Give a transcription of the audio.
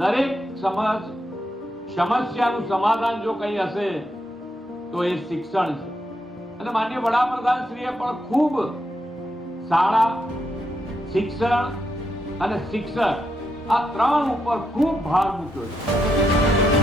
દરેક સમસ્યાનું સમાધાન જો કંઈ હશે તો એ શિક્ષણ છે. અને માનનીય વડાપ્રધાનશ્રીએ પણ ખૂબ શાળા, શિક્ષણ અને શિક્ષક આ ત્રણ ઉપર ખૂબ ભાર મૂક્યો છે.